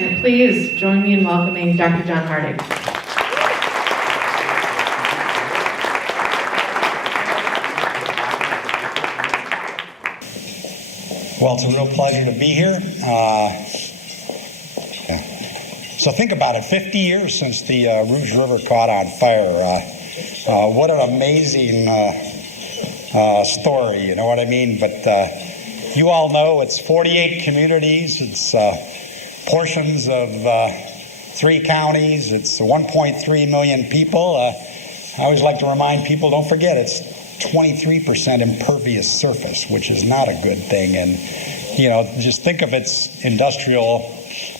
And please join me in welcoming Dr. John Hartig. Well, it's a real pleasure to be here. So think about it, 50 years since the Rouge River caught on fire. What an amazing story, you know what I mean? But you all know it's 48 communities, it's portions of 3 counties, it's 1.3 million people. I always like to remind people, don't forget, it's 23% impervious surface, which is not a good thing. And, you know, just think of its industrial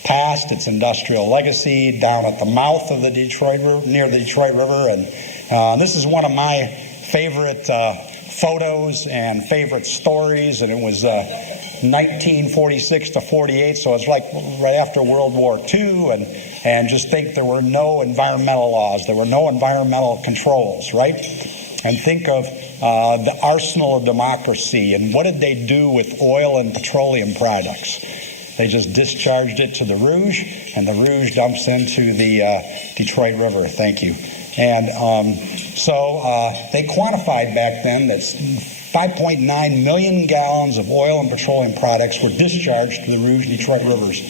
past, its industrial legacy down at the mouth of the Detroit River, near the Detroit River. And this is one of my favorite photos and favorite stories. And it was 1946 to 48, so it's like right after World War II. And just think there were no environmental laws. There were no environmental controls, right? And think of the arsenal of democracy. And what did they do with oil and petroleum products? They just discharged it to the Rouge, and the Rouge dumps into the Detroit River. Thank you. And so they quantified back then that 5.9 million gallons of oil and petroleum products were discharged to the Rouge and Detroit Rivers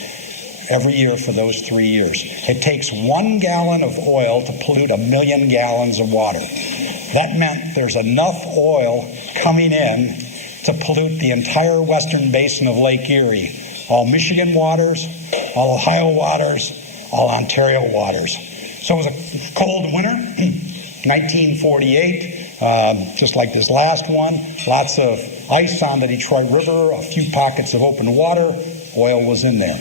every year for those 3 years. It takes 1 gallon of oil to pollute 1 million gallons of water. That meant there's enough oil coming in to pollute the entire western basin of Lake Erie. All Michigan waters, all Ohio waters, all Ontario waters. So it was a cold winter, 1948, just like this last one. Lots of ice on the Detroit River, a few pockets of open water. Oil was in there.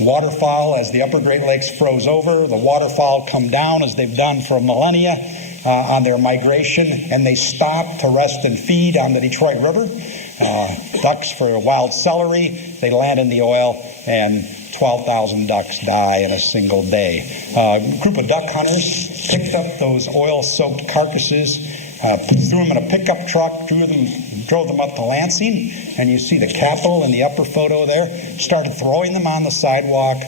Waterfowl, as the upper Great Lakes froze over, the waterfowl come down as they've done for millennia on their migration, and they stop to rest and feed on the Detroit River. Ducks for wild celery, they land in the oil, and 12,000 ducks die in a single day. A group of duck hunters picked up those oil-soaked carcasses, threw them in a pickup truck, drove them up to Lansing, and you see the Capitol in the upper photo there, started throwing them on the sidewalk,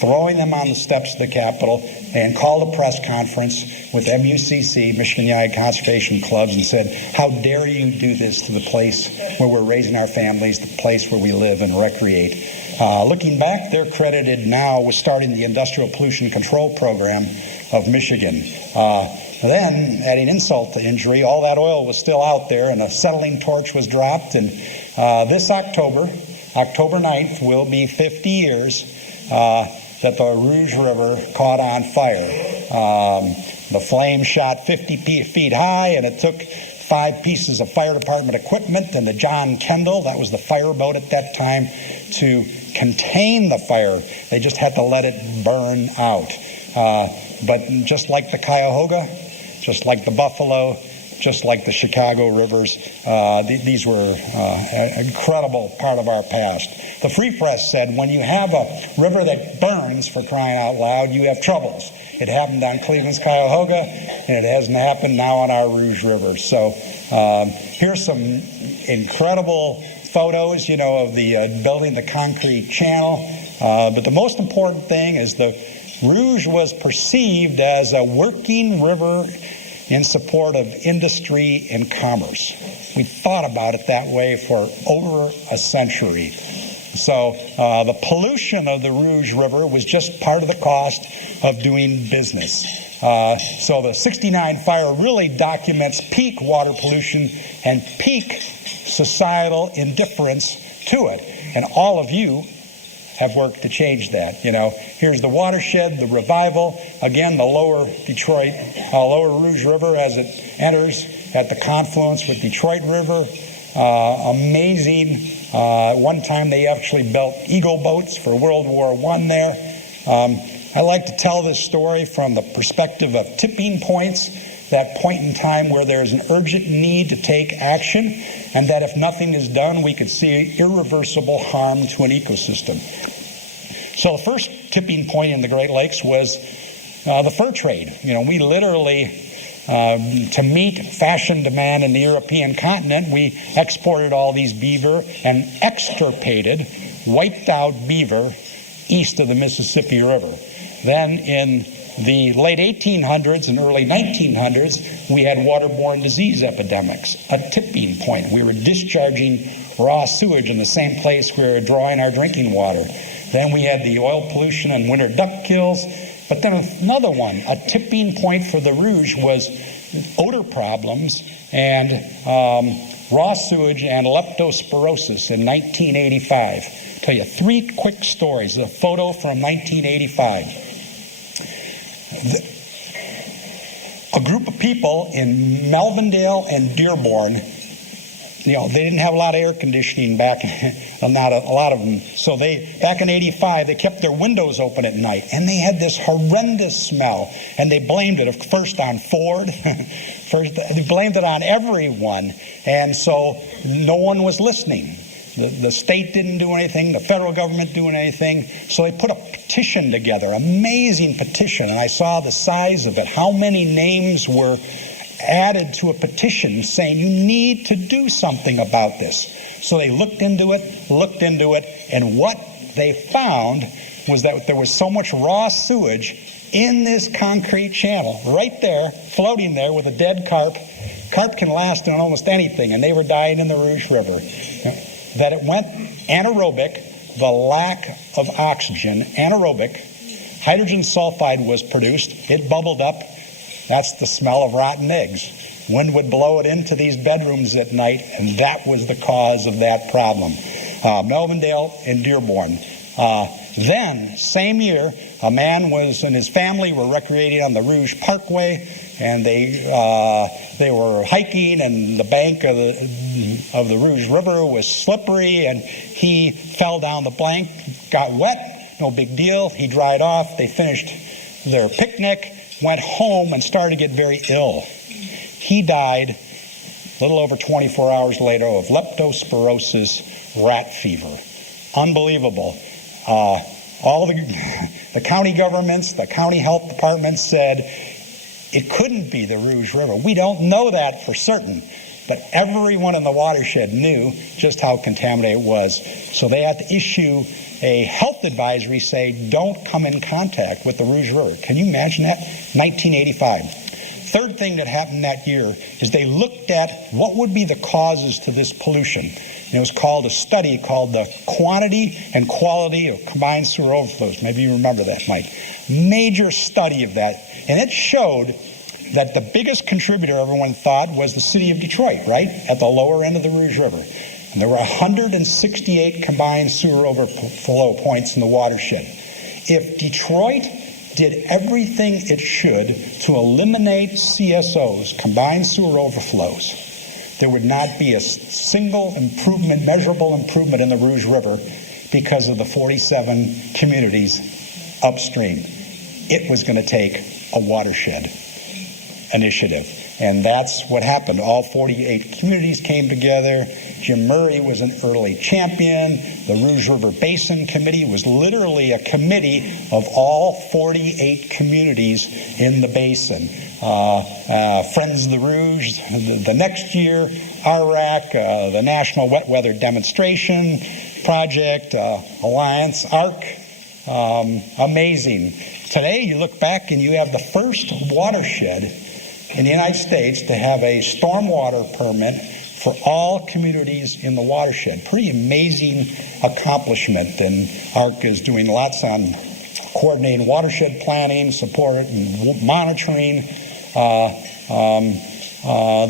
throwing them on the steps of the Capitol, and called a press conference with MUCC, Michigan United Conservation Clubs, and said, how dare you do this to the place where we're raising our families, the place where we live and recreate. Looking back, they're credited now with starting the Industrial Pollution Control Program of Michigan. Then, adding insult to injury, all that oil was still out there, and a settling torch was dropped. And this October 9th, will be 50 years that the Rouge River caught on fire. The flame shot 50 feet high, and it took 5 pieces of fire department equipment and the John Kendall, that was the fireboat at that time, to contain the fire. They just had to let it burn out. But just like the Cuyahoga, just like the Buffalo, just like the Chicago rivers, these were an incredible part of our past. The Free Press said, when you have a river that burns, for crying out loud, you have troubles. It happened on Cleveland's Cuyahoga, and it hasn't happened now on our Rouge River. So here's some incredible photos, you know, of the building the concrete channel. But the most important thing is the Rouge was perceived as a working river in support of industry and commerce. We thought about it that way for over a century. So the pollution of the Rouge River was just part of the cost of doing business. So the 69 fire really documents peak water pollution and peak societal indifference to it. And all of you have worked to change that. You know, here's the Watershed, the revival. Again, the lower Rouge River as it enters at the confluence with Detroit River. Amazing. One time they actually built Eagle boats for World War I there. I like to tell this story from the perspective of tipping points, that point in time where there's an urgent need to take action, and that if nothing is done, we could see irreversible harm to an ecosystem. So the first tipping point in the Great Lakes was the fur trade. You know, we literally, to meet fashion demand in the European continent, we exported all these beaver and extirpated, wiped out beaver east of the Mississippi River. Then in the late 1800s and early 1900s, we had waterborne disease epidemics, a tipping point. We were discharging raw sewage in the same place we were drawing our drinking water. Then we had the oil pollution and winter duck kills. But then another one, a tipping point for the Rouge, was odor problems and raw sewage and leptospirosis in 1985. I'll tell you 3 quick stories. A photo from 1985. A group of people in Melvindale and Dearborn, they didn't have a lot of air conditioning back, not a lot of them. So back in 85, they kept their windows open at night, and they had this horrendous smell, and they blamed it first on Ford. First, they blamed it on everyone, and so no one was listening. The state didn't do anything, the federal government doing anything, so they put a petition together, amazing petition, and I saw the size of it, how many names were added to a petition saying you need to do something about this. So they looked into it, and what they found was that there was so much raw sewage in this concrete channel, right there, floating there with a dead carp. Carp can last on almost anything, and they were dying in the Rouge River. That it went anaerobic, the lack of oxygen, anaerobic, hydrogen sulfide was produced, it bubbled up. That's the smell of rotten eggs. Wind would blow it into these bedrooms at night, and that was the cause of that problem. Melvindale and Dearborn. Then, same year, a man and his family were recreating on the Rouge Parkway, and they were hiking, and the bank of the Rouge River was slippery, and he fell down the bank, got wet, no big deal. He dried off. They finished their picnic, went home, and started to get very ill. He died a little over 24 hours later of leptospirosis, rat fever. Unbelievable. All the county governments, the county health departments said it couldn't be the Rouge River. We don't know that for certain, but everyone in the watershed knew just how contaminated it was. So they had to issue a health advisory saying don't come in contact with the Rouge River. Can you imagine that? 1985. Third thing that happened that year is they looked at what would be the causes to this pollution. And it was called a study called the Quantity and Quality of Combined Sewer Overflows. Maybe you remember that, Mike. Major study of that. And it showed that the biggest contributor, everyone thought, was the city of Detroit, right? At the lower end of the Rouge River. And there were 168 combined sewer overflow points in the watershed. If Detroit did everything it should to eliminate CSOs, combined sewer overflows, there would not be a single improvement, measurable improvement in the Rouge River because of the 47 communities upstream. It was going to take a watershed initiative. And that's what happened. All 48 communities came together. Jim Murray was an early champion. The Rouge River Basin Committee was literally a committee of all 48 communities in the basin. Friends of the Rouge, the next year, ARAC, the National Wet Weather Demonstration Project, Alliance, ARC. Amazing. Today you look back and you have the first watershed in the United States to have a stormwater permit for all communities in the watershed. Pretty amazing accomplishment, and ARC is doing lots on coordinating watershed planning, support and monitoring. The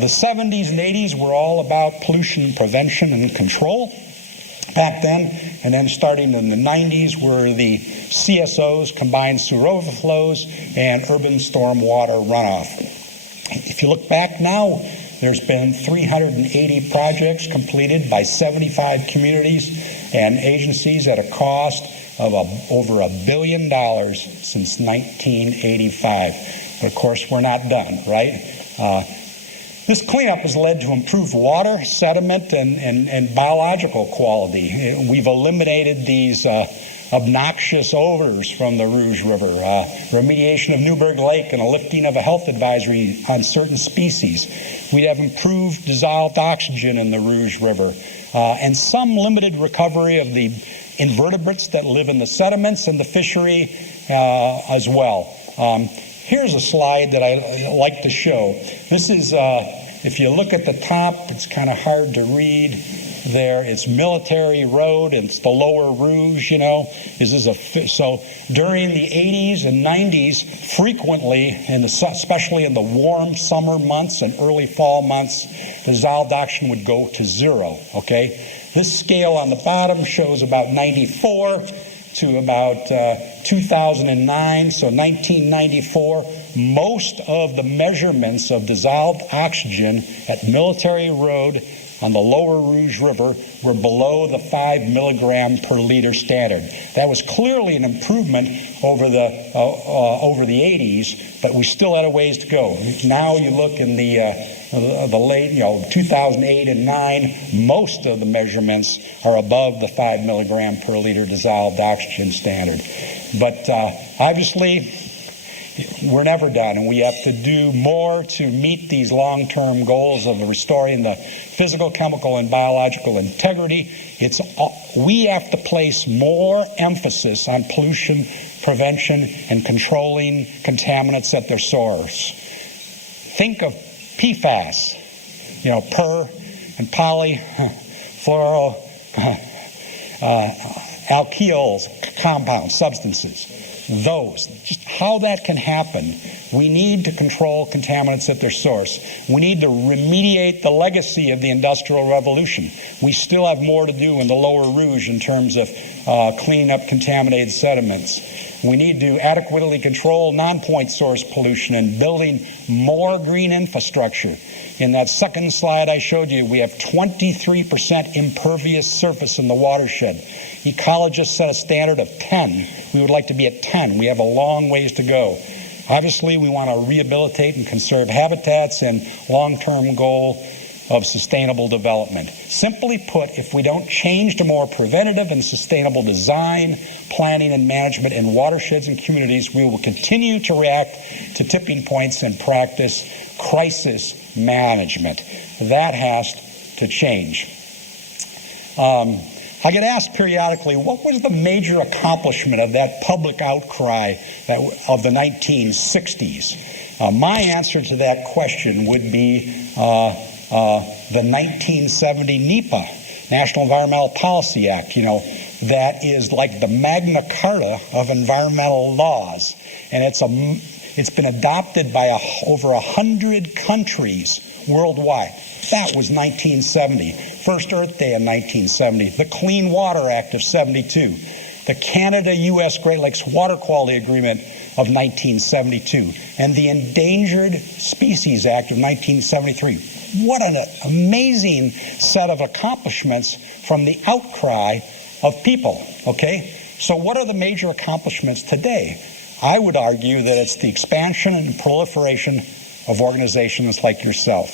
70s and 80s were all about pollution prevention and control back then, and then starting in the 90s were the CSOs, combined sewer overflows, and urban stormwater runoff. If you look back now, there's been 380 projects completed by 75 communities and agencies at a cost of over $1 billion since 1985. But of course, we're not done, right? This cleanup has led to improved water, sediment, and biological quality. We've eliminated these obnoxious odors from the Rouge River, remediation of Newburgh Lake, and a lifting of a health advisory on certain species. We have improved dissolved oxygen in the Rouge River, and some limited recovery of the invertebrates that live in the sediments and the fishery as well. Here's a slide that I like to show. This is, if you look at the top, it's kind of hard to read there. It's Military Road, and it's the lower Rouge, you know. So during the 80s and 90s, frequently, especially in the warm summer months and early fall months, dissolved oxygen would go to zero, okay? This scale on the bottom shows about 94 to about 2009, so 1994, most of the measurements of dissolved oxygen at Military Road on the lower Rouge River were below the 5 milligram per liter standard. That was clearly an improvement over the 80s, but we still had a ways to go. Now you look in the late, 2008 and 9, most of the measurements are above the 5 milligram per liter dissolved oxygen standard. But obviously, we're never done, and we have to do more to meet these long-term goals of restoring the physical, chemical, and biological integrity. We have to place more emphasis on pollution prevention and controlling contaminants at their source. Think of PFAS, per and poly, fluoro, alkyls, compounds, substances. Those, just how that can happen. We need to control contaminants at their source. We need to remediate the legacy of the Industrial Revolution. We still have more to do in the lower Rouge in terms of cleaning up contaminated sediments. We need to adequately control non-point source pollution and building more green infrastructure. In that second slide I showed you, we have 23% impervious surface in the watershed. Ecologists set a standard of 10. We would like to be at 10. We have a long ways to go. Obviously, we want to rehabilitate and conserve habitats and long-term goal of sustainable development. Simply put, if we don't change to more preventative and sustainable design, planning, and management in watersheds and communities, we will continue to react to tipping points and practice crisis management. That has to change. I get asked periodically, what was the major accomplishment of that public outcry of the 1960s? My answer to that question would be the 1970 NEPA, National Environmental Policy Act, that is like the Magna Carta of environmental laws. And it's been adopted by over 100 countries worldwide. That was 1970. First Earth Day in 1970. The Clean Water Act of 72. The Canada-U.S. Great Lakes Water Quality Agreement of 1972. And the Endangered Species Act of 1973. What an amazing set of accomplishments from the outcry of people, okay? So what are the major accomplishments today? I would argue that it's the expansion and proliferation of organizations like yourself.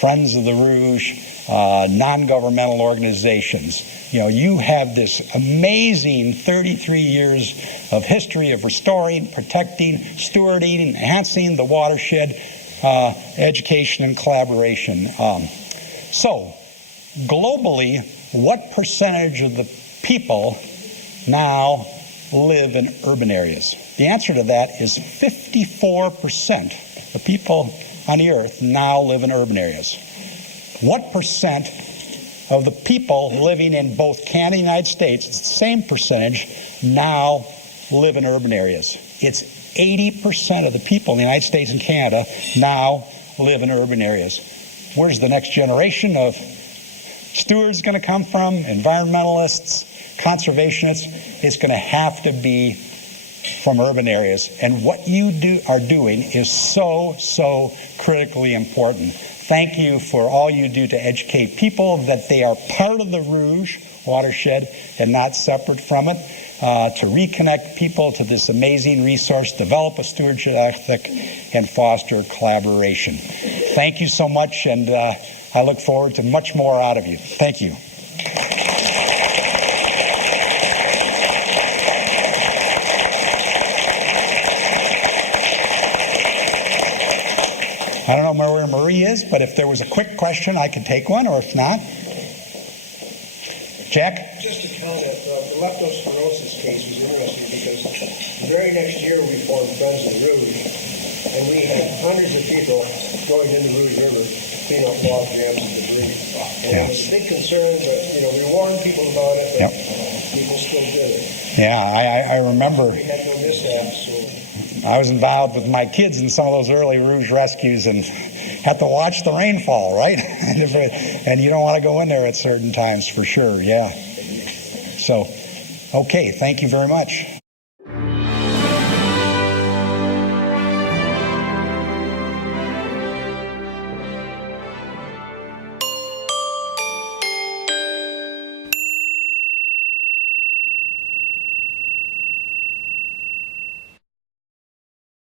Friends of the Rouge, non-governmental organizations. You have this amazing 33 years of history of restoring, protecting, stewarding, enhancing the watershed, education and collaboration. So, globally, what percentage of the people now live in urban areas? The answer to that is 54% of people on the earth now live in urban areas. What percent of the people living in both Canada and the United States, it's the same percentage, now live in urban areas? It's 80% of the people in the United States and Canada now live in urban areas. Where's the next generation of stewards going to come from? Environmentalists, conservationists? It's going to have to be from urban areas. And what you are doing is so critically important. Thank you for all you do to educate people that they are part of the Rouge watershed and not separate from it, to reconnect people to this amazing resource, develop a stewardship ethic, and foster collaboration. Thank you so much, and I look forward to much more out of you. Thank you. I don't know where Marie is, but if there was a quick question, I could take one, or if not. Jack? Just a comment, the leptospirosis case was interesting because the very next year we formed Friends of the Rouge, and we had hundreds of people going into Rouge River to clean up log jams and debris. And it was a big concern, but we warned people about it, but people still did it. Yeah, I remember. We had no mishaps. So. I was involved with my kids in some of those early Rouge rescues and had to watch the rainfall, right? And you don't want to go in there at certain times for sure, yeah. So, okay, thank you very much.